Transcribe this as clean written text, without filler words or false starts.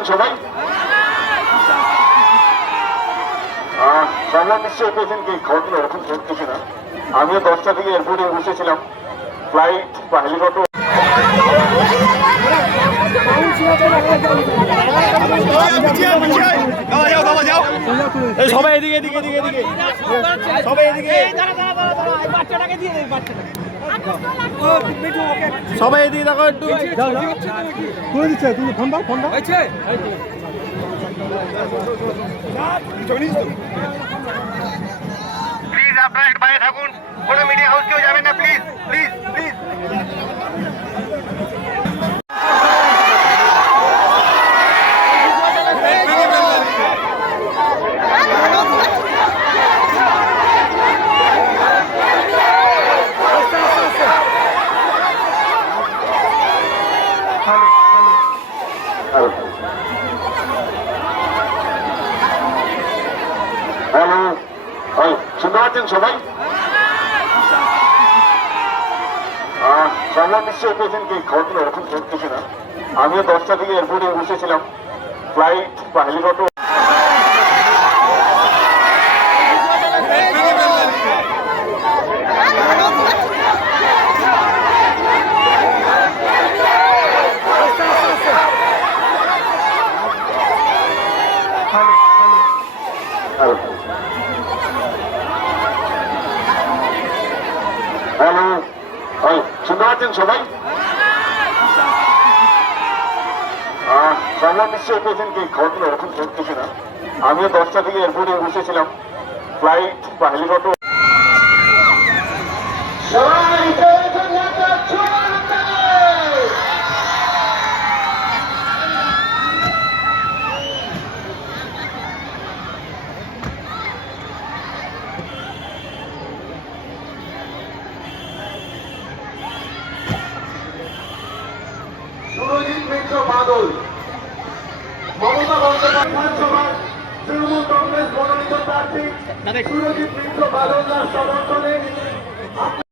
আছেন সবাই? বাংলা নিশ্চয়ই পেয়েছেন কি খবরগুলো এরকম চলতেছে না। আমিও 10টা থেকে এয়ারপোর্টে বসেছিলাম, ফ্লাইট বা হেলিকপ্টার। সবাই এদিকে এদিকে এদিকে এদিকে সবাই এদিকে সবাই এদিকে দেখো একটু তুলে দিচ্ছে, তুমি ফোন দাও প্লিজ আপনারা একটু বাইরে থাকুন, কোনো মিডিয়া হাউস কেউ যাবেন না, প্লিজ প্লিজ প্লিজ। হ্যালো, শুনতে পাচ্ছেন সবাই? বাংলা নিশ্চয়ই পেয়েছেন কি খবরগুলো এরকম চলতেছে না। আমিও 10টা থেকে এয়ারপোর্টে বসেছিলাম, ফ্লাইট বা হেলিকপ্টার। হ্যালো, শুনতে পাচ্ছেন সবাই? বাংলা নিশ্চয়ই পেয়েছেন কি খবরগুলো এরকম চলতেছে না। আমিও 10টা থেকে এয়ারপোর্টে বসেছিলাম, ফ্লাইট বা হেলিকপ্টার। সুরজিৎ মিত্র বাদল, মমতা বন্দ্যোপাধ্যায় সভার তৃণমূল কংগ্রেস মনোনীত প্রার্থী সুরজিৎ মিত্র বাদলদার সমর্থনে